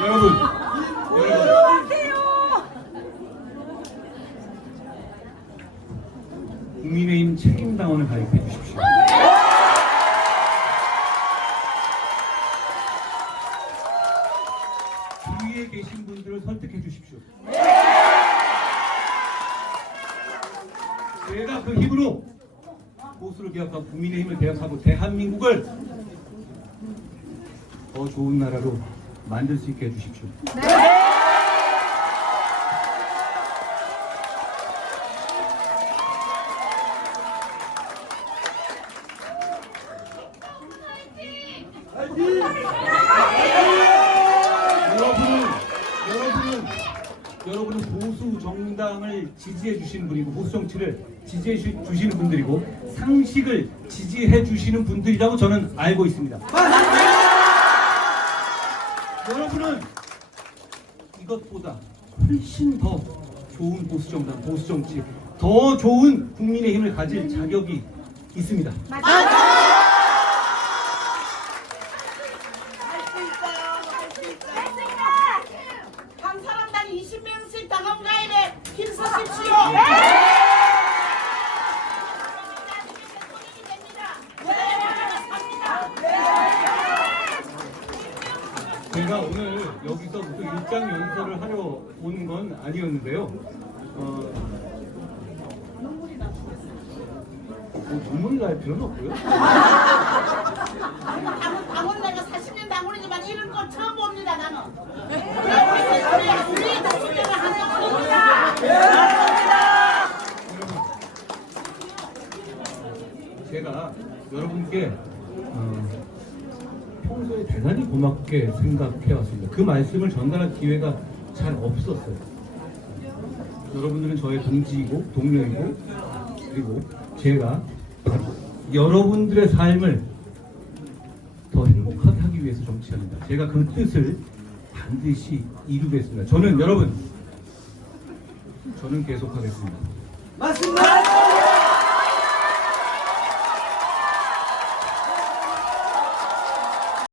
여러분, 여러분, 국민의힘 책임당원을 가입해 주십시오. 주위에 계신 분들을 설득해 주십시오. 제가 그 힘으로 보수를 개혁하고 국민의힘을 개혁하고 대한민국을 더 좋은 나라로 만들 수 있게 해주십시오. 여러분은 여러분은 여러분은 보수 정당을 지지해 주시는 분이고 보수 정치를 지지해 주- 주시는 분들이고 상식을 지지해 주시는 분들이라고 저는 알고 있습니다. 여러분은 이것보다 훨씬 더 좋은 보수 정당, 보수 정치, 더 좋은 국민의 힘을 가질 자격이 있습니다. 한 사람당 20명씩 당원 가입에 힘쓰십시오. 제가 오늘 여기서 무슨 일장 연설을 하러 오는 건 아니었는데요. 어, 뭐 눈물이 날 필요는 없고요. 당원, 내가 40년 당원이지만 이런 걸 처음 봅니다 나는. 우리 우리 한 당원입니다. 제가 여러분께 어, 평소에 대단히 고맙게 생각해 왔습니다. 그 말씀을 전달할 기회가 잘 없었어요. 여러분들은 저의 동지이고 동료이고 그리고 제가 여러분들의 삶을 더 행복하게 하기 위해서 정치합니다. 제가 그 뜻을 반드시 이루겠습니다. 저는 여러분 저는 계속하겠습니다. 맞습니다.